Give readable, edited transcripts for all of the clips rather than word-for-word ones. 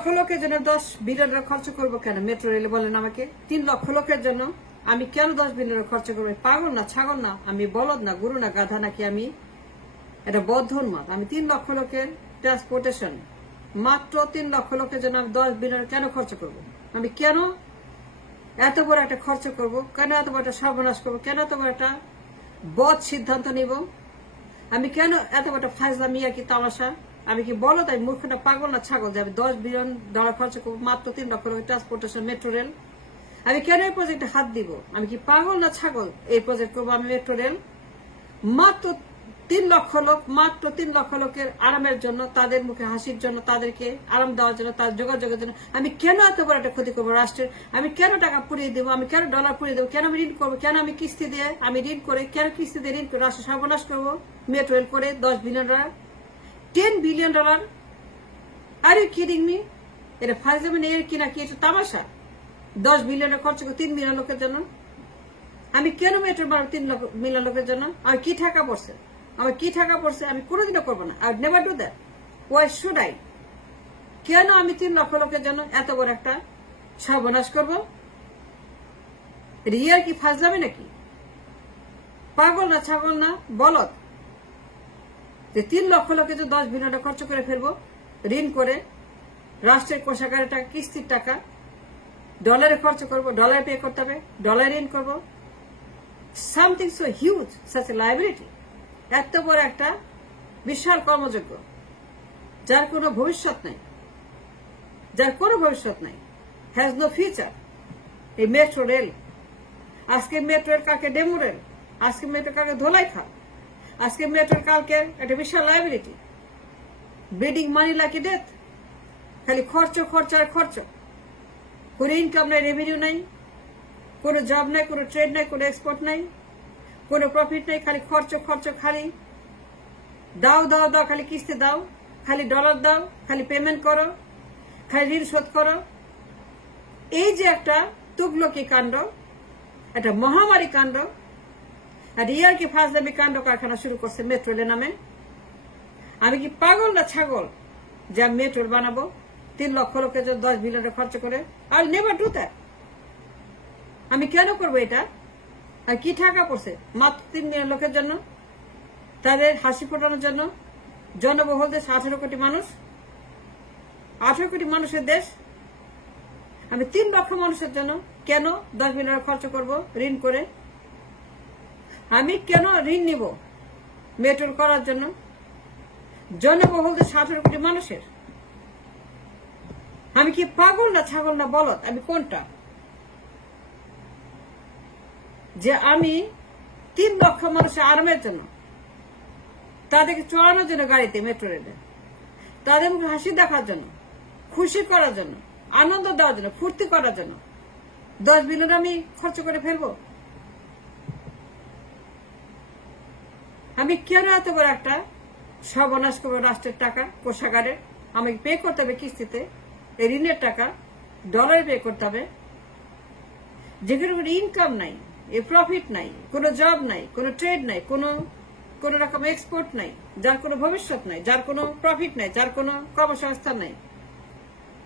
লক্ষ লোকের জন্য 10 বিলিয়ন ডলার খরচ করবো কেন? মেট্রো রেলে বলেন আমাকে। 3 লক্ষ লোকের জন্য আমি কেন 10 বিলিয়ন ডলার খরচ করবো? পাগল না, ছাগল না, আমি বলদ না, গুরু না, গাধা নাকি আমি এটা বদ্ধ উন্মাদ? আমি 3 লক্ষ লোকের ট্রান্সপোর্টেশন, মাত্র 3 লক্ষ লোকের জন্য আমি 10 বিলিয়ন কেন খরচ করব? আমি কেন এত বড় একটা খরচ করব? কেন এত বড় একটা সর্বনাশ করবো? কেন এত বড় একটা বদ সিদ্ধান্ত নিব? আমি কেন এত বড় একটা ফাইজলামি আর কি তামাশা? আমি কি বলো তাই মূর্খটা, পাগল না, ছাগল যে আমি 10 বিলিয়ন ডলার খরচ করবো মাত্র 3 লক্ষ লোকের ট্রান্সপোর্টেশন মেট্রো রেল? আমি কেন এই প্রজেক্টে হাত দিব? আমি কি পাগল না ছাগল এই প্রজেক্ট করবো আমি মেট্রো রেল? মাত্র 3 লক্ষ লোক, মাত্র 3 লক্ষ লোকের আরামের জন্য, তাদের মুখে হাসির জন্য, তাদেরকে আরাম দেওয়ার জন্য, তার যোগাযোগের জন্য আমি কেন এত বড় একটা ক্ষতি করবো রাষ্ট্রের? আমি কেন টাকা পুড়িয়ে দেবো? আমি কেন ডলার পুড়িয়ে দেবো? কেন আমি ঋণ করবো? কেন আমি কিস্তি দিয়ে আমি ঋণ করে, কেন কিস্তি দিয়ে ঋণ করে রাষ্ট্র সর্বনাশ করবো মেট্রো রেল করে? 10 billion dollar, 10 billion dollar, are you kidding me? এটা ফাইজলামি নেই কি নাকি এটা তামাশা? 10 বিলিয়ন খরচ করবো 3 মিলিয়ন লোকের জন্য? আমি কেন মেট্রো বানাবো 3 মিলিয়ন লোকের জন্য? আমার কি টাকা পড়ছে? আমার কি টাকা পড়ছে? আমি কোনোদিনও করবো না। I never do that. Why should I? কেন আমি 3 লক্ষ লোকের জন্য এত বড় একটা সর্বনাশ করবো? রিয়ার কি ফাজলামি নাকি? পাগল না, ছাগল না, বলদ যে 3 লক্ষ লোকের জন্য 10 বিলিয়ন টাকা খরচ করে ফেলবো ঋণ করে, রাষ্ট্রের কোষাগারের টাকা, কিস্তির টাকা, ডলারে খরচ করবো, ডলারে পে করতে হবে, ডলার ঋণ করবো। Something so huge, such a liability, এত বড় একটা বিশাল কর্মযোগ্য যার কোনো ভবিষ্যৎ নাই, যার কোনো ভবিষ্যৎ নাই, হ্যাজ নো ফিউচার। এই মেট্রো রেল, আজকে মেট্রো রেল, কালকে ডেমো রেল, আজকে মেট্রো কালকে ধোলাই খা, আজকে মেট্রো কালকে একটা বিশাল liability, bleeding money like a death. খালি খরচ, খরচ আর খরচ, কোনো ইনকাম নাই, রেভিনিউ নাই, কোনো জব নাই, কোনো ট্রেড নাই, কোনো এক্সপোর্ট নাই, কোনো প্রফিট নাই, খালি খরচ, খরচ, খালি দাও দাও দাও, খালি কিস্তি দাও, খালি ডলার দাও, খালি পেমেন্ট করো, খালি ঋণ শোধ করো। এই যে একটা তুগলকি কাণ্ড, একটা মহামারী কাণ্ড, আর ইয়ারকি ফাজলামি কাণ্ড কারখানা শুরু করছে মেট্রো রেল নামে। আমি কি পাগল না ছাগল যে আমি মেট্রো রেল বানাবো 3 লক্ষ লোকের জন্য 10 বিলিয়ন খরচ করে? I never do that. আমি কেন করবো এটা? আর কি টাকা পড়ছে মাত্র 3 মিলিয়ন লোকের জন্য, তাদের হাসি ফোটানোর জন্য? জনবহুল দেশ, 18 কোটি মানুষ, 18 কোটি মানুষের দেশ। আমি 3 লক্ষ মানুষের জন্য কেন 10 বিলিয়ন খরচ করব ঋণ করে? আমি কেন ঋণ নিব মেট্রো করার জন্য? জনবহুল দেশ, 18 কোটি মানুষের। আমি কি পাগল না, ছাগল না, বলদ? আমি কোনটা? যে আমি 3 লক্ষ মানুষের আরামের জন্য, তাদেরকে চড়ানোর জন্য গাড়িতে, মেট্রো রেলে, তাদের মুখে হাসি দেখার জন্য, খুশি করার জন্য, আনন্দ দেওয়ার জন্য, ফুর্তি করার জন্য 10 বিলিয়ন আমি খরচ করে ফেলবো? আমি কেন এত বড় একটা সর্বনাশ করবো রাষ্ট্রের টাকা, কোষাগারের? আমাকে পে করতে হবে কিস্তিতে, এই ঋণের টাকা ডলারে পে করতে হবে, যেখানে কোনো ইনকাম নাই, এ প্রফিট নাই, কোনো জব নাই, কোনো ট্রেড নাই, কোন রকম এক্সপোর্ট নাই, যার কোনো ভবিষ্যৎ নাই, যার কোনো প্রফিট নাই, যার কোনো কর্মসংস্থান নাই,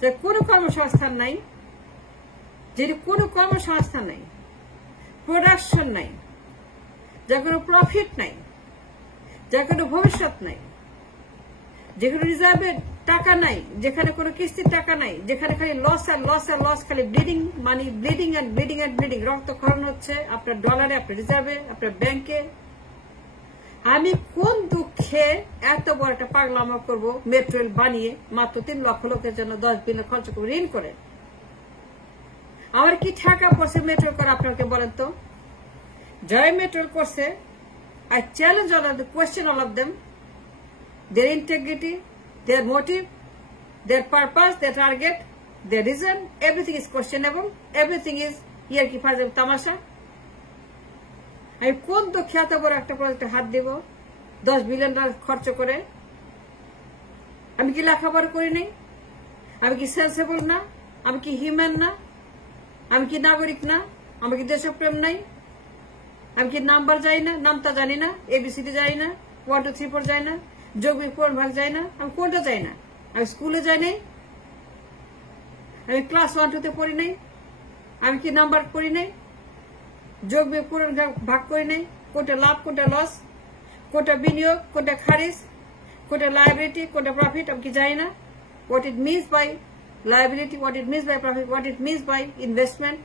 যার কোনো কর্মসংস্থান নাই, যেটি কোনো কর্মসংস্থান নাই, প্রোডাকশন নাই, যার কোনো প্রফিট নাই, যার কোনো ভবিষ্যৎ নাই, যেখানে রিজার্ভের টাকা নাই, যেখানে কোনো কিস্তির টাকা নাই, যেখানে খালি লস আর লস আর লস, খালি bleeding money, bleeding and bleeding and bleeding, রক্তক্ষরণ হচ্ছে আপনার ডলারে, আপনার রিজার্ভে, আপনার ব্যাংকে। আমি কোন দুঃখে এত বড় একটা পাগলামো করবো মেট্রো রেল বানিয়ে মাত্র 3 লক্ষ লোকের জন্য 10 বিলিয়ন খরচ করবো ঋণ করে? আমার কি টাকা পড়ছে মেট্রো রেল করে আপনাকে বলেন তো? জয় মেট্রো রেল করছে, I challenge all of them, question all of them, their integrity, their motive, their purpose, their target, their reason, everything is questionable, everything is here ki fazil tamasha. আমি কোন তো খ্যাত বড় একটা প্রজেক্টে হাত দেব 10 বিলিয়ন ডলার খরচ করে? আমি কি লেখাপড়া করি নাই? আমি কি সেন্সেবল না? আমি কি হিউম্যান না? আমি কি নাগরিক না? আমার কি দেশপ্রেম নাই? আমি কি নাম্বার যাই না, নামটা জানি না, এবিসিডি যাই না, 1 2 3 4 যাই না, যোগ বিয়োগ পূরণ ভাগ যাই না? আমি কোনটা যাই না? আমি স্কুলে যাই নাই, আমি ক্লাস 1-2 তে পড়ি নাই? আমি কি নাম্বার পড়ি নাই? যোগ বিয়োগ পূরণ ভাগ করি নাই? কোনটা লাভ কোনটা লস, কোনটা বিনিয়োগ কোনটা খারিজ, কোনটা লায়াবিলিটি কোনটা প্রফিট আমি কি জানি না? What it means by liability, what it means by profit, what it means by investment,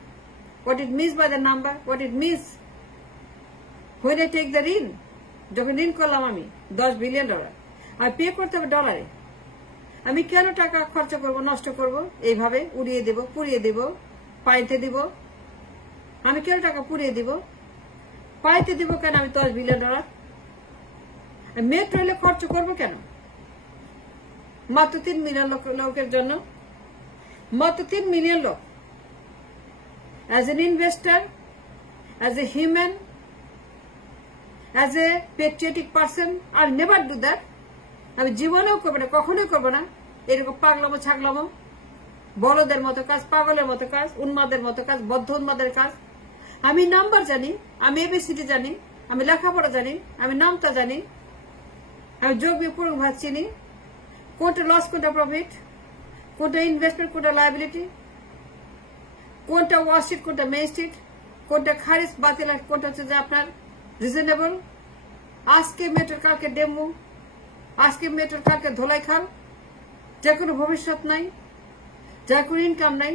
what it means by the number, what it means when I take the ঋণ। যখন ঋণ করলাম আমি $10 বিলিয়ন, আমি পে করতে হবে ডলারে। আমি কেন টাকা খরচ করব, নষ্ট করব, এইভাবে উড়িয়ে দেব, পুড়িয়ে দেব, পাইতে দিব? আমি কেন টাকা পুড়িয়ে দিব, পাইতে দিব কেন আমি $10 বিলিয়ন? মেট্রো রেলে খরচ করবো কেন? মাত্র 3 মিলিয়ন লোকের জন্য, মাত্র 3 মিলিয়ন লোক। As an investor, as a human, as a patriotic person, I never do that. আমি জীবনেও করবো না, কখনোই করবো না এরকম পাগলামো ছাগলামো, বড়দের মতো কাজ, পাগলের মতো কাজ, উন্মাদের মতো কাজ, বদ্ধ উন্মাদের কাজ। আমি নাম্বার জানি, আমি এবিসিডি জানি, আমি লেখাপড়া জানি, আমি নামতা জানি, আমি যোগ বিয়োগ পূরণ ভাগ চিনি, কোনটা লস কোনটা প্রফিট, কোনটা ইনভেস্টমেন্ট কোনটা লায়াবিলিটি, কোনটা ওয়াল স্ট্রিট কোনটা মেইন স্ট্রিট, কোনটা খারিজ বাতিল, কোনটা হচ্ছে যে আপনার রিজনেবল। আজকে মেট্রোর কালকে ডেমু, আজকে মেট্রোর কালকে ধোলাই খাল, যে কোনো ভবিষ্যৎ নাই, যার কোনো ইনকাম নাই,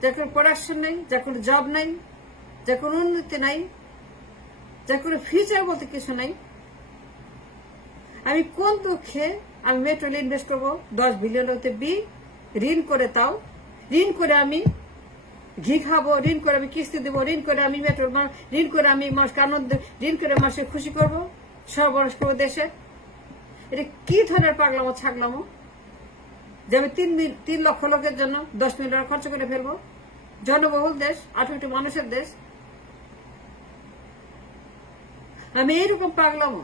যার কোনো প্রোডাকশন নেই, যার কোনো জব নাই, যার কোনো উন্নতি নাই, যার কোনো ফিউচার বলতে কিছু নাই। আমি কোন দুঃখে আমি মেট্রোলে ইনভেস্ট করবো $10 বিলিয়ন হতে ঋণ করে, তাও ঋণ করে আমি ঘি খাবো, ঋণ করে আমি কিস্তি দেবো, ঋণ করে আমি মেট্রোল, ঋণ করে আমি মানুষকে আনন্দ, ঋণ করে মানুষকে খুশি করবো, সর্বনাশ করবো দেশে। এটা কি ধরনের পাগলামো ছাগলামো যে আমি 3 লক্ষ লোকের জন্য $10 মিলিয়ন খরচ করে ফেলবো? জনবহুল দেশ, 18 কোটি মানুষের দেশ, আমি এইরকম পাগলামো,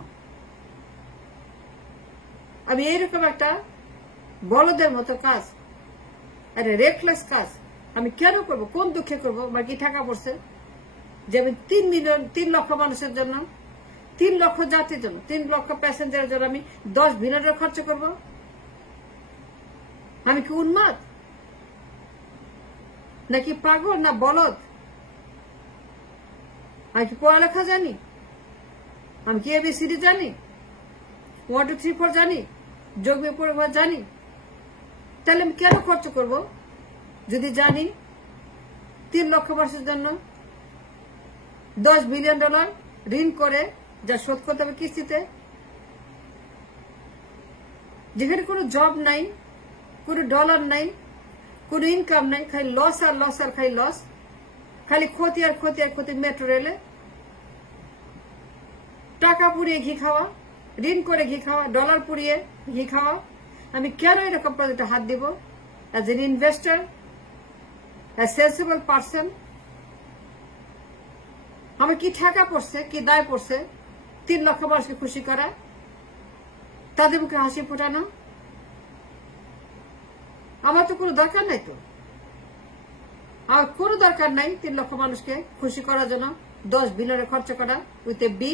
আমি এইরকম একটা বলদের মতো কাজ, একটা রেকলেস কাজ আমি কেন করবো? কোন দুঃখে করবো? আমার কি টাকা পড়ছে যে আমি 3 লক্ষ মানুষের জন্য, 3 লক্ষ জাতির জন্য, 3 লক্ষ প্যাসেঞ্জারের জন্য আমি $10 বিলিয়ন খরচ করব? আমি কি উন্মাদ নাকি পাগল না বলদ? আমি কি পড়ালেখা জানি? আমি কি এবিসিডি জানি? 1 2 3 4 জানি? যোগ বিয়োগ পূরণ ভাগ জানি? তাহলে আমি কেন খরচ করব? যদি জানি 3 লক্ষ মানুষের জন্য $10 বিলিয়ন ঋণ করে যা শোধ করতে হবে কিস্তিতে, যেখানে কোনো জব নাই, কোনো ডলার নাই, কোনো ইনকাম নাই, খালি লস আর লস আর খালি লস, খালি ক্ষতি আর ক্ষতি আর ক্ষতি। মেট্রো রেলে টাকা পুড়িয়ে ঘি খাওয়া, ঋণ করে ঘি খাওয়া, ডলার পুড়িয়ে ঘি খাওয়া। আমি কেন এরকম প্রজেক্টে হাত দিব? As an investor, as sensible person, আমার কি ঠেকা পড়ছে, কি দায় পড়ছে 3 লক্ষ মানুষকে খুশি করা, তাদের মুখে হাসি ফোটানো? আমার তো কোনো দরকার নাই, তো আমার কোনো দরকার নাই 3 লক্ষ মানুষকে খুশি করার জন্য $10 বিলিয়ন খরচ করা উইথ এ বি।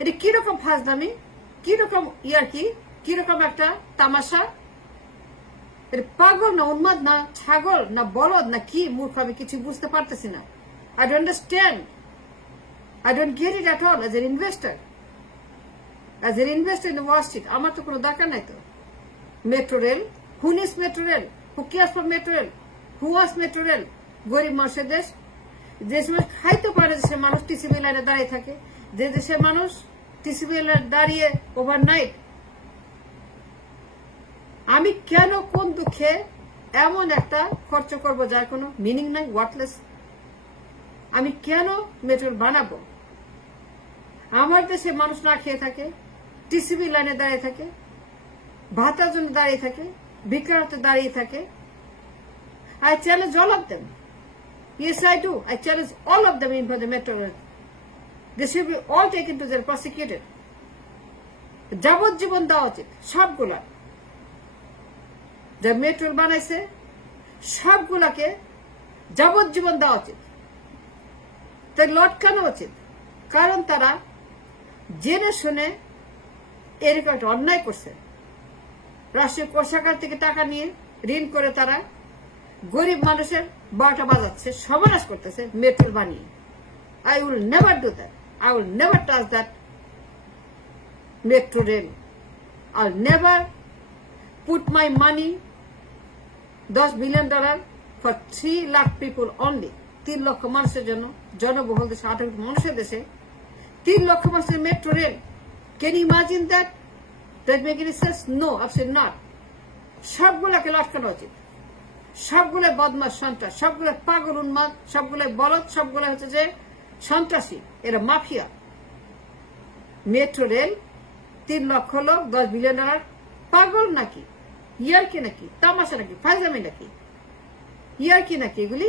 এটা কিরকম ফাজলামি, কিরকম ইয়ার্কি, কিরকম একটা তামাশা? এটা পাগল না উন্মাদ না ছাগল না বলদ না কি মূর্খ আমি কিছু বুঝতে পারতেছি না। I don't understand. I don't get it at all as an investor. As an investor in the Wall Street, আমার তো কোনো দরকার নাই তো metro rail. Who needs metro rail? Who cares for metro rail? Who wants metro rail? গরিব মানুষের দেশ, যে সময় খাইতে পারে সে মানুষ টিসিবি লাইনে দাঁড়িয়ে থাকে, যে দেশের মানুষ টিসিবি লাইনে দাঁড়িয়ে ওভারনাইট। আমি কেন কোন দুঃখে এমন একটা খরচ করব যার কোনো মিনিং নাই, ওয়ার্থলেস? আমি কেন মেট্রো বানাবো? আমার দেশে মানুষ না খেয়ে থাকে, টিসিবি লাইনে দাঁড়িয়ে থাকে, ভাতার জন্য দাঁড়িয়ে থাকে, ভিক্ষার্থে দাঁড়িয়ে থাকে। I challenge all of them. Yes, I do. I challenge all of them in for the metro rail. They should be all taken to their prosecuted. যাবজ্জীবন দেওয়া উচিত সবগুলা। যা মেট্রো রেল বানাইছে সবগুলাকে যাবজ্জীবন দেওয়া উচিত, তাই লটকানো উচিত। কারণ তারা জেনে শুনে এরকম একটা অন্যায় করছে। রাষ্ট্রীয় কোষাগার থেকে টাকা নিয়ে ঋণ করে তারা গরিব মানুষের 12টা বাজাচ্ছে, সর্বনাশ করতেছে মেট্রো বানিয়ে। I will never do that. I will never touch that metro rail. I'll never put my money, $10 billion for 3 lakh people only. 3 লক্ষ মানুষের জন্য, জনবহুল দেশে, 18 মানুষের দেশে 3 লক্ষ মানুষের metro rail. Can you imagine that? Does it make any sense? No, absolutely not. সবগুলোকে লটকানো উচিত। সবগুলো বদমাশ সন্ত্রাস, সবগুলো পাগল উন্মাদ, সবগুলো বলদ, সবগুলো হচ্ছে যে সন্ত্রাসী, এরা মাফিয়া। মেট্রো রেল, 3 লক্ষ লোক, $10 বিলিয়ন, পাগল নাকি? ইয়ারকি নাকি? তামাশা নাকি? ফাইজামি নাকি? ইয়ারকি নাকি এগুলি?